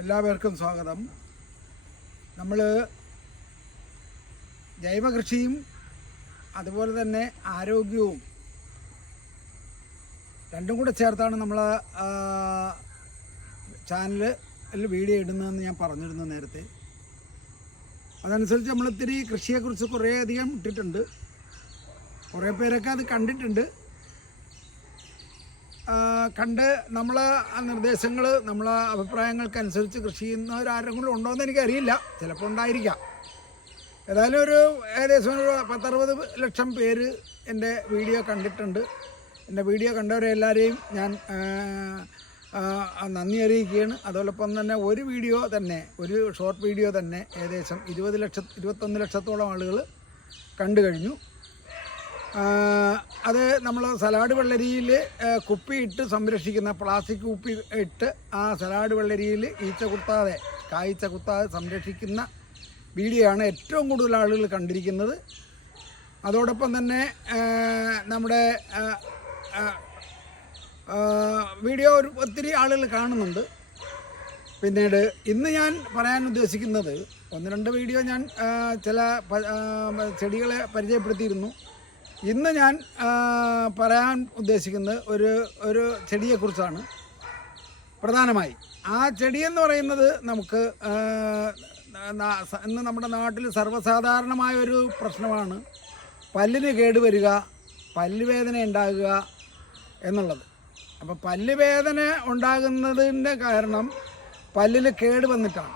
എല്ലാവർക്കും സ്വാഗതം. നമ്മൾ ജൈവകൃഷിയും അതുപോലെ തന്നെ ആരോഗ്യവും രണ്ടും കൂടെ ചേർത്താണ് നമ്മൾ ചാനലിൽ വീഡിയോ ഇടുന്നതെന്ന് ഞാൻ പറഞ്ഞിരുന്നു നേരത്തെ. അതനുസരിച്ച് നമ്മൾ ഇത്തിരി കൃഷിയെക്കുറിച്ച് കുറേയധികം ഇട്ടിട്ടുണ്ട്. കുറേ പേരൊക്കെ അത് കണ്ടിട്ടുണ്ട്. കണ്ട് നമ്മൾ ആ നിർദ്ദേശങ്ങൾ നമ്മളെ അഭിപ്രായങ്ങൾക്കനുസരിച്ച് കൃഷി ചെയ്യുന്നവരാരെങ്കിലും ഉണ്ടോ എന്ന് എനിക്കറിയില്ല. ചിലപ്പോൾ ഉണ്ടായിരിക്കാം. ഏതായാലും ഒരു ഏകദേശം ഒരു പത്തറുപത് ലക്ഷം പേര് എന്റെ വീഡിയോ കണ്ടിട്ടുണ്ട്. എന്റെ വീഡിയോ കണ്ടവരെ എല്ലാവരെയും ഞാൻ നന്ദി അറിയിക്കുകയാണ്. അതോടൊപ്പം തന്നെ ഒരു വീഡിയോ തന്നെ ഒരു ഷോർട്ട് വീഡിയോ തന്നെ ഏകദേശം ഇരുപത് ലക്ഷ ഇരുപത്തൊന്ന് ലക്ഷത്തോളം ആളുകൾ കണ്ടു കഴിഞ്ഞു. അത് നമ്മൾ സലാഡ് വെള്ളരിയിൽ കുപ്പിയിട്ട് സംരക്ഷിക്കുന്ന പ്ലാസ്റ്റിക് കുപ്പി ഇട്ട് ആ സലാഡ് വെള്ളരിയിൽ ഈച്ച കുത്താതെ കായ്ച്ച കുത്താതെ സംരക്ഷിക്കുന്ന വീഡിയോ ആണ് ഏറ്റവും കൂടുതൽ ആളുകൾ കണ്ടിരിക്കുന്നത്. അതോടൊപ്പം തന്നെ നമ്മുടെ വീഡിയോ ഒരു ഒത്തിരി ആളുകൾ കാണുന്നുണ്ട്. പിന്നീട് ഇന്ന് ഞാൻ പറയാൻ ഉദ്ദേശിക്കുന്നത് ഒന്ന് രണ്ട് വീഡിയോ ഞാൻ ചില ചെടികളെ പരിചയപ്പെടുത്തിയിരുന്നു. ഇന്ന് ഞാൻ പറയാൻ ഉദ്ദേശിക്കുന്നത് ഒരു ഒരു ചെടിയെക്കുറിച്ചാണ്. പ്രധാനമായി ആ ചെടിയെന്ന് പറയുന്നത് നമുക്ക് ഇന്ന് നമ്മുടെ നാട്ടിൽ സർവസാധാരണമായ ഒരു പ്രശ്നമാണ് പല്ലിന് കേടുവരിക പല്ലുവേദന ഉണ്ടാകുക എന്നുള്ളത്. അപ്പോൾ പല്ലുവേദന ഉണ്ടാകുന്നതിന്റെ കാരണം പല്ലിൽ കേട് വന്നിട്ടാണ്.